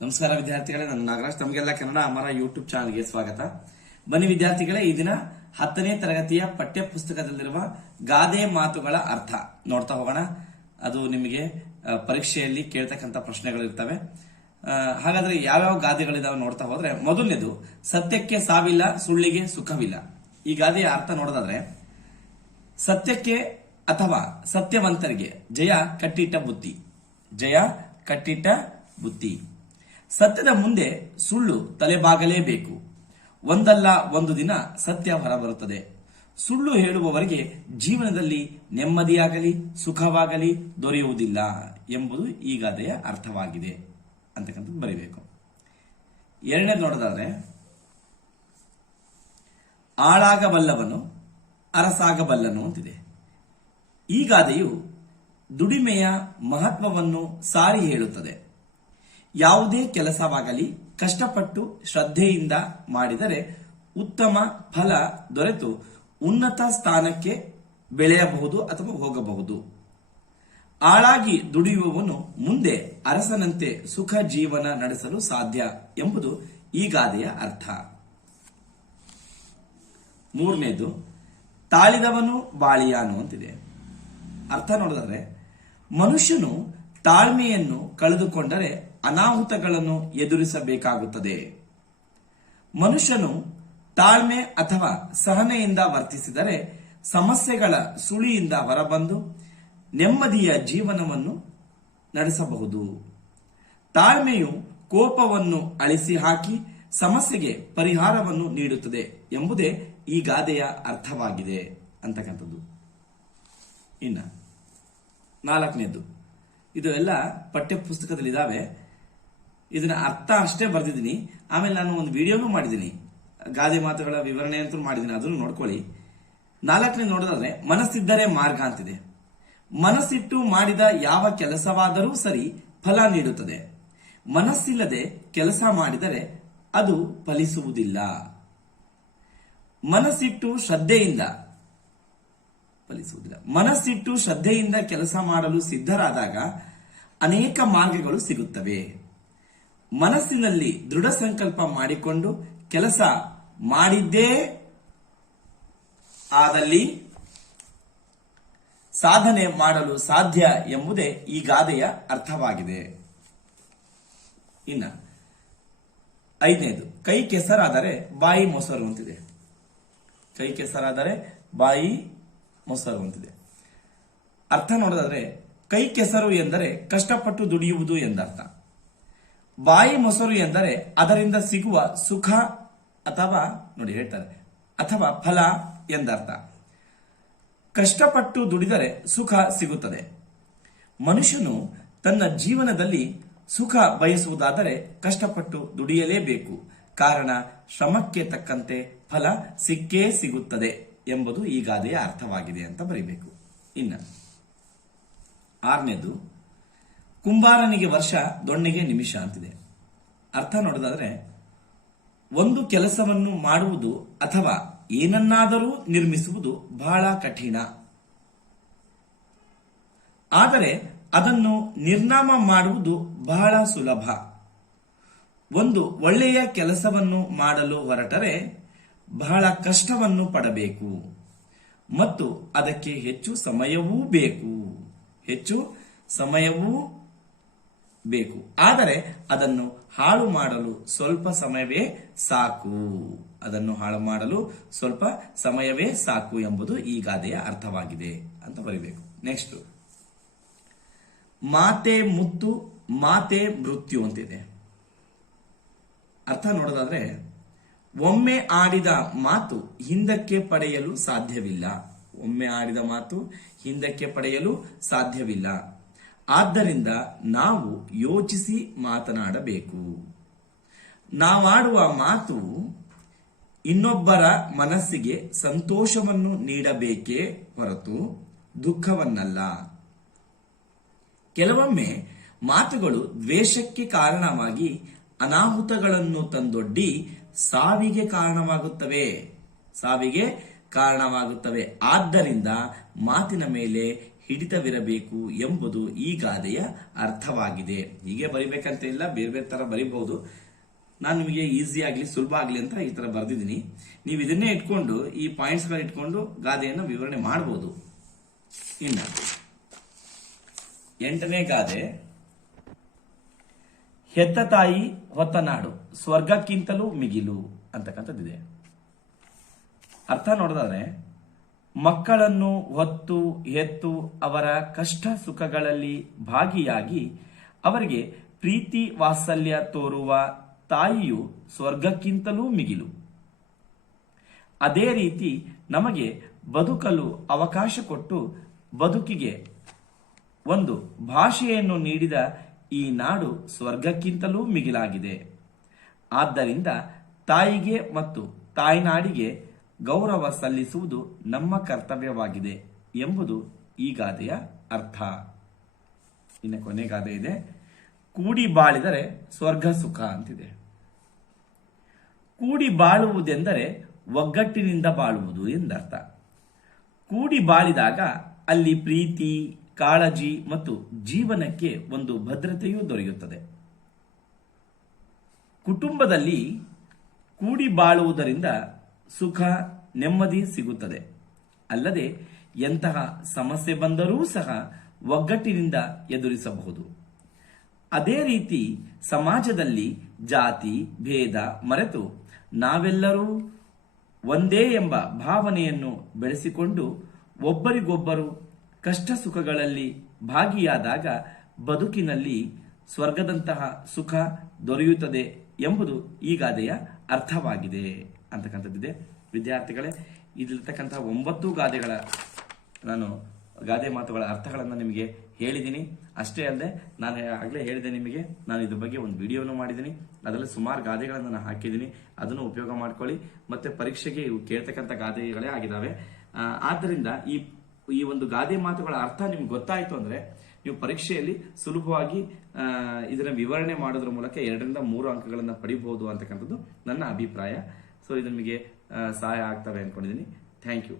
ನಮಸ್ಕಾರ ವಿದ್ಯಾರ್ಥಿಗಳೇ ನಾನು ನಾಗರಾಜ್. ತಮಗೆಲ್ಲ ಕನ್ನಡ ಅಮರ ಯೂಟ್ಯೂಬ್ ಚಾನಲ್ಗೆ ಸ್ವಾಗತ. ಬನ್ನಿ ವಿದ್ಯಾರ್ಥಿಗಳೇ ಈ ದಿನ ಹತ್ತನೇ ತರಗತಿಯ ಪಠ್ಯ ಪುಸ್ತಕದಲ್ಲಿರುವ ಗಾದೆ ಮಾತುಗಳ ಅರ್ಥ ನೋಡ್ತಾ ಹೋಗೋಣ. ಅದು ನಿಮಗೆ ಪರೀಕ್ಷೆಯಲ್ಲಿ ಕೇಳ್ತಕ್ಕಂಥ ಪ್ರಶ್ನೆಗಳು ಇರ್ತವೆ. ಆ, ಹಾಗಾದ್ರೆ ಯಾವ್ಯಾವ ಗಾದೆಗಳಿದಾವೆ ನೋಡ್ತಾ ಹೋದ್ರೆ ಮೊದಲನೇದು ಸತ್ಯಕ್ಕೆ ಸಾವಿಲ್ಲ ಸುಳ್ಳಿಗೆ ಸುಖವಿಲ್ಲ. ಈ ಗಾದೆಯ ಅರ್ಥ ನೋಡೋದಾದ್ರೆ ಸತ್ಯಕ್ಕೆ ಅಥವಾ ಸತ್ಯವಂತರಿಗೆ ಜಯ ಕಟ್ಟಿಟ್ಟ ಬುದ್ಧಿ. ಜಯ ಕಟ್ಟಿಟ್ಟ ಬುತ್ತಿ ಸತ್ಯದ ಮುಂದೆ ಸುಳ್ಳು ತಲೆಬಾಗಲೇಬೇಕು. ಒಂದಲ್ಲ ಒಂದು ದಿನ ಸತ್ಯ ಹೊರಬರುತ್ತದೆ. ಸುಳ್ಳು ಹೇಳುವವರಿಗೆ ಜೀವನದಲ್ಲಿ ನೆಮ್ಮದಿಯಾಗಲಿ, ಸುಖವಾಗಲಿ ದೊರೆಯುವುದಿಲ್ಲ ಎಂಬುದು ಈ ಗಾದೆಯ ಅರ್ಥವಾಗಿದೆ. ಅಂತಕ್ಕಂಥದ್ದು ಬರೀಬೇಕು. ಎರಡನೇದು ನೋಡೋದಾದ್ರೆ, ಆಳಾಗಬಲ್ಲವನು ಅರಸಾಗಬಲ್ಲನು ಅಂತಿದೆ. ಈ ಗಾದೆಯು ದುಡಿಮೆಯ ಮಹತ್ವವನ್ನು ಸಾರಿ ಹೇಳುತ್ತದೆ. ಯಾವುದೇ ಕೆಲಸವಾಗಲಿ ಕಷ್ಟಪಟ್ಟು ಶ್ರದ್ಧೆಯಿಂದ ಮಾಡಿದರೆ ಉತ್ತಮ ಫಲ ದೊರೆತು ಉನ್ನತ ಸ್ಥಾನಕ್ಕೆ ಬೆಳೆಯಬಹುದು ಅಥವಾ ಹೋಗಬಹುದು. ಆಳಾಗಿ ದುಡಿಯುವವನು ಮುಂದೆ ಅರಸನಂತೆ ಸುಖ ಜೀವನ ನಡೆಸಲು ಸಾಧ್ಯ ಎಂಬುದು ಈ ಗಾದೆಯ ಅರ್ಥ. ಮೂರನೇದು, ತಾಳಿದವನು ಬಾಳಿಯಾನು ಅಂತಿದೆ. ಅರ್ಥ ನೋಡಿದ್ರೆ ಮನುಷ್ಯನು ತಾಳ್ಮೆಯನ್ನು ಕಳೆದುಕೊಂಡರೆ ಅನಾಹುತಗಳನ್ನು ಎದುರಿಸಬೇಕಾಗುತ್ತದೆ. ಮನುಷ್ಯನು ತಾಳ್ಮೆ ಅಥವಾ ಸಹನೆಯಿಂದ ವರ್ತಿಸಿದರೆ ಸಮಸ್ಯೆಗಳ ಸುಳಿಯಿಂದ ಹೊರಬಂದು ನೆಮ್ಮದಿಯ ಜೀವನವನ್ನು ನಡೆಸಬಹುದು. ತಾಳ್ಮೆಯು ಕೋಪವನ್ನು ಅಳಿಸಿ ಹಾಕಿ ಸಮಸ್ಯೆಗೆ ಪರಿಹಾರವನ್ನು ನೀಡುತ್ತದೆ ಎಂಬುದೇ ಈ ಗಾದೆಯ ಅರ್ಥವಾಗಿದೆ ಅಂತಕ್ಕಂಥದ್ದು. ಇನ್ನ ನಾಲ್ಕನೇದು ಇದು ಎಲ್ಲ ಪಠ್ಯ ಪುಸ್ತಕದಲ್ಲಿ ಇದಾವೆ ಇದನ್ನ ಅರ್ಥ ಅಷ್ಟೇ ಬರ್ದಿದ್ದೀನಿ. ಆಮೇಲೆ ನಾನು ಒಂದು ವಿಡಿಯೋನು ಮಾಡಿದ್ದೀನಿ. ಗಾದೆ ಮಾತುಗಳ ವಿವರಣೆ ಅಂತ ಮಾಡಿದ್ದೀನಿ. ಅದನ್ನು ನೋಡ್ಕೊಳ್ಳಿ. ನಾಲ್ಕನೇ ನೋಡೋದಾದ್ರೆ, ಮನಸ್ಸಿದ್ದರೆ ಮಾರ್ಗ ಅಂತಿದೆ. ಮನಸ್ಸಿಟ್ಟು ಮಾಡಿದ ಯಾವ ಕೆಲಸವಾದರೂ ಸರಿ ಫಲ ನೀಡುತ್ತದೆ. ಮನಸ್ಸಿಲ್ಲದೆ ಕೆಲಸ ಮಾಡಿದರೆ ಅದು ಫಲಿಸುವುದಿಲ್ಲ. ಮನಸ್ಸಿಟ್ಟು ಶ್ರದ್ಧೆಯಿಂದ ಫಲಿಸುವುದಿಲ್ಲ. ಮನಸ್ಸಿಟ್ಟು ಶ್ರದ್ಧೆಯಿಂದ ಕೆಲಸ ಮಾಡಲು ಸಿದ್ಧರಾದಾಗ ಅನೇಕ ಮಾರ್ಗಗಳು ಸಿಗುತ್ತವೆ. ಮನಸ್ಸಿನಲ್ಲಿ ದೃಢ ಸಂಕಲ್ಪ ಮಾಡಿಕೊಂಡು ಕೆಲಸ ಮಾಡಿದ್ದೇ ಆದಲ್ಲಿ ಸಾಧನೆ ಮಾಡಲು ಸಾಧ್ಯ ಎಂಬುದೇ ಈ ಗಾದೆಯ ಅರ್ಥವಾಗಿದೆ. ಇನ್ನ ಐದನೇದು, ಕೈ ಕೆಸರಾದರೆ ಬಾಯಿ ಮೊಸರು ಅಂತಿದೆ ಕೈ ಕೆಸರಾದರೆ ಬಾಯಿ ಮೊಸರು ಅಂತಿದೆ ಅರ್ಥ ನೋಡೋದಾದ್ರೆ ಕೈ ಕೆಸರು ಎಂದರೆ ಕಷ್ಟಪಟ್ಟು ದುಡಿಯುವುದು ಎಂದರ್ಥ. ಬಾಯಿ ಮೊಸರು ಎಂದರೆ ಅದರಿಂದ ಸಿಗುವ ಸುಖ ಅಥವಾ ನೋಡಿ ಹೇಳ್ತಾರೆ, ಅಥವಾ ಫಲ ಎಂದರ್ಥ. ಕಷ್ಟಪಟ್ಟು ದುಡಿದರೆ ಸುಖ ಸಿಗುತ್ತದೆ. ಮನುಷ್ಯನು ತನ್ನ ಜೀವನದಲ್ಲಿ ಸುಖ ಬಯಸುವುದಾದರೆ ಕಷ್ಟಪಟ್ಟು ದುಡಿಯಲೇಬೇಕು. ಕಾರಣ, ಶ್ರಮಕ್ಕೆ ತಕ್ಕಂತೆ ಫಲ ಸಿಕ್ಕೇ ಸಿಗುತ್ತದೆ ಎಂಬುದು ಈ ಗಾದೆಯ ಅರ್ಥವಾಗಿದೆ ಅಂತ ಬರೀಬೇಕು. ಇನ್ನ, ಆರನೇದು ಕುಂಬಾರನಿಗೆ ವರ್ಷ, ದೊಣ್ಣೆಗೆ ನಿಮಿಷ ಅಂತಿದೆ. ಅರ್ಥ ನೋಡೋದಾದ್ರೆ, ಒಂದು ಕೆಲಸವನ್ನು ಮಾಡುವುದು ಅಥವಾ ಏನನ್ನಾದರೂ ನಿರ್ಮಿಸುವುದು ಬಹಳ ಕಠಿಣ. ಆದರೆ ಅದನ್ನು ನಿರ್ನಾಮ ಮಾಡುವುದು ಬಹಳ ಸುಲಭ. ಒಂದು ಒಳ್ಳೆಯ ಕೆಲಸವನ್ನು ಮಾಡಲು ಹೊರಟರೆ ಬಹಳ ಕಷ್ಟವನ್ನು ಪಡಬೇಕು. ಮತ್ತು ಅದಕ್ಕೆ ಹೆಚ್ಚು ಸಮಯವೂ ಬೇಕು. ಹೆಚ್ಚು ಸಮಯವೂ ಬೇಕು. ಆದರೆ ಅದನ್ನು ಹಾಳು ಮಾಡಲು ಸ್ವಲ್ಪ ಸಮಯವೇ ಸಾಕು. ಅದನ್ನು ಹಾಳು ಮಾಡಲು ಸ್ವಲ್ಪ ಸಮಯವೇ ಸಾಕು ಎಂಬುದು ಈ ಗಾದೆಯ ಅರ್ಥವಾಗಿದೆ ಅಂತ ಬರೀಬೇಕು. ನೆಕ್ಸ್ಟ್ ಮಾತೆ ಮುತ್ತು, ಮಾತೆ ಮೃತ್ಯು ಅಂತಿದೆ. ಅರ್ಥ ನೋಡೋದಾದ್ರೆ, ಒಮ್ಮೆ ಆಡಿದ ಮಾತು ಹಿಂದಕ್ಕೆ ಪಡೆಯಲು ಸಾಧ್ಯವಿಲ್ಲ. ಒಮ್ಮೆ ಆಡಿದ ಮಾತು ಹಿಂದಕ್ಕೆ ಪಡೆಯಲು ಸಾಧ್ಯವಿಲ್ಲ. ಆದ್ದರಿಂದ ನಾವು ಯೋಚಿಸಿ ಮಾತನಾಡಬೇಕು. ನಾವಾಡುವ ಮಾತು ಇನ್ನೊಬ್ಬರ ಮನಸ್ಸಿಗೆ ಸಂತೋಷವನ್ನು ನೀಡಬೇಕೇ ಹೊರತು ದುಃಖವನ್ನಲ್ಲ. ಕೆಲವೊಮ್ಮೆ ಮಾತುಗಳು ದ್ವೇಷಕ್ಕೆ ಕಾರಣವಾಗಿ ಅನಾಹುತಗಳನ್ನು ತಂದೊಡ್ಡಿ ಸಾವಿಗೆ ಕಾರಣವಾಗುತ್ತವೆ. ಸಾವಿಗೆ ಕಾರಣವಾಗುತ್ತವೆ. ಆದ್ದರಿಂದ ಮಾತಿನ ಮೇಲೆ ಹಿಡಿತವಿರಬೇಕು ಎಂಬುದು ಈ ಗಾದೆಯ ಅರ್ಥವಾಗಿದೆ. ಹೀಗೆ ಬರಿಬೇಕಂತ ಇಲ್ಲ, ಬೇರೆ ಬೇರೆ ತರ ಬರಿಬಹುದು. ನಾನು ನಿಮಗೆ ಈಸಿ ಆಗ್ಲಿ, ಸುಲಭ ಆಗ್ಲಿ ಅಂತ ಈ ತರ ಬರ್ದಿದ್ದೀನಿ. ನೀವು ಇದನ್ನೇ ಇಟ್ಕೊಂಡು, ಈ ಪಾಯಿಂಟ್ಸ್ಗಳ ಇಟ್ಕೊಂಡು ಗಾದೆಯನ್ನು ವಿವರಣೆ ಮಾಡಬಹುದು ಇನ್ನ, ಎಂಟನೇ ಗಾದೆ, ಹೆತ್ತ ತಾಯಿ, ಹೊತ್ತ ನಾಡು, ಸ್ವರ್ಗಕ್ಕಿಂತಲೂ ಮಿಗಿಲು ಅಂತಕ್ಕಂಥದ್ದಿದೆ. ಅರ್ಥ ನೋಡೋದಾದ್ರೆ ಮಕ್ಕಳನ್ನು ಹೊತ್ತು, ಎತ್ತು ಅವರ ಕಷ್ಟ ಸುಖಗಳಲ್ಲಿ ಭಾಗಿಯಾಗಿ ಅವರಿಗೆ ಪ್ರೀತಿ ವಾತ್ಸಲ್ಯ ತೋರುವ ತಾಯಿಯು ಸ್ವರ್ಗಕ್ಕಿಂತಲೂ ಮಿಗಿಲು. ಅದೇ ರೀತಿ ನಮಗೆ ಬದುಕಲು ಅವಕಾಶ ಕೊಟ್ಟು ಬದುಕಿಗೆ ಒಂದು ಭಾಷೆಯನ್ನು ನೀಡಿದ ಈ ನಾಡು ಸ್ವರ್ಗಕ್ಕಿಂತಲೂ ಮಿಗಿಲಾಗಿದೆ. ಆದ್ದರಿಂದ ತಾಯಿಗೆ ಮತ್ತು ತಾಯ್ನಾಡಿಗೆ ಗೌರವ ಸಲ್ಲಿಸುವುದು ನಮ್ಮ ಕರ್ತವ್ಯವಾಗಿದೆ ಎಂಬುದು ಈ ಗಾದೆಯ ಅರ್ಥ. ಇನ್ನು ಕೊನೆ ಗಾದೆ ಇದೆ. ಕೂಡಿ ಬಾಳಿದರೆ ಸ್ವರ್ಗ ಸುಖ ಅಂತಿದೆ. ಕೂಡಿ ಬಾಳುವುದೆಂದರೆ ಒಗ್ಗಟ್ಟಿನಿಂದ ಬಾಳುವುದು ಎಂದರ್ಥ. ಕೂಡಿ ಬಾಳಿದಾಗ ಅಲ್ಲಿ ಪ್ರೀತಿ, ಕಾಳಜಿ ಮತ್ತು ಜೀವನಕ್ಕೆ ಒಂದು ಭದ್ರತೆಯೂ ದೊರೆಯುತ್ತದೆ. ಕುಟುಂಬದಲ್ಲಿ ಕೂಡಿ ಬಾಳುವುದರಿಂದ ಸುಖ, ನೆಮ್ಮದಿ ಸಿಗುತ್ತದೆ. ಅಲ್ಲದೆ ಎಂತಹ ಸಮಸ್ಯೆ ಬಂದರೂ ಸಹ ಒಗ್ಗಟ್ಟಿನಿಂದ ಎದುರಿಸಬಹುದು. ಅದೇ ರೀತಿ ಸಮಾಜದಲ್ಲಿ ಜಾತಿ, ಭೇದ ಮರೆತು ನಾವೆಲ್ಲರೂ ಒಂದೇ ಎಂಬ ಭಾವನೆಯನ್ನು ಬೆಳೆಸಿಕೊಂಡು ಒಬ್ಬರಿಗೊಬ್ಬರು ಕಷ್ಟ ಸುಖಗಳಲ್ಲಿ ಭಾಗಿಯಾದಾಗ ಬದುಕಿನಲ್ಲಿ ಸ್ವರ್ಗದಂತಹ ಸುಖ ದೊರೆಯುತ್ತದೆ ಎಂಬುದು ಈ ಗಾದೆಯ ಅರ್ಥವಾಗಿದೆ. ಅಂತಕ್ಕಂಥದ್ದಿದೆ. ವಿದ್ಯಾರ್ಥಿಗಳೇ ಇಲ್ಲಿರ್ತಕ್ಕಂಥ ಒಂಬತ್ತು ಗಾದೆಗಳ, ನಾನು ಗಾದೆ ಮಾತುಗಳ ಅರ್ಥಗಳನ್ನು ನಿಮಗೆ ಹೇಳಿದ್ದೀನಿ ಅಷ್ಟೇ ಅಲ್ಲದೆ, ನಾನು ಆಗಲೇ ಹೇಳಿದೆ ನಿಮಗೆ, ನಾನು ಇದ್ರ ಬಗ್ಗೆ ಒಂದು ವಿಡಿಯೋನು ಮಾಡಿದ್ದೀನಿ ಅದರಲ್ಲಿ ಸುಮಾರು ಗಾದೆಗಳನ್ನು ನಾನು ಹಾಕಿದ್ದೀನಿ ಅದನ್ನು ಉಪಯೋಗ ಮಾಡ್ಕೊಳ್ಳಿ. ಮತ್ತು ಪರೀಕ್ಷೆಗೆ ಇವು ಕೇಳ್ತಕ್ಕಂಥ ಗಾದೆಗಳೇ ಆಗಿದ್ದಾವೆ ಆದ್ದರಿಂದ ಈ ಈ ಒಂದು ಗಾದೆ ಮಾತುಗಳ ಅರ್ಥ ನಿಮ್ಗೆ ಗೊತ್ತಾಯಿತು ಅಂದರೆ, ನೀವು ಪರೀಕ್ಷೆಯಲ್ಲಿ ಸುಲಭವಾಗಿ ಇದನ್ನು ವಿವರಣೆ ಮಾಡೋದ್ರ ಮೂಲಕ ಎರಡರಿಂದ ಮೂರು ಅಂಕಗಳನ್ನು ಪಡಿಬಹುದು ಅಂತಕ್ಕಂಥದ್ದು ನನ್ನ ಅಭಿಪ್ರಾಯ. ಸೊ ಇದು ನಿಮಗೆ ಸಹಾಯ ಆಗ್ತವೆ ಅಂದ್ಕೊಂಡಿದ್ದೀನಿ. Thank you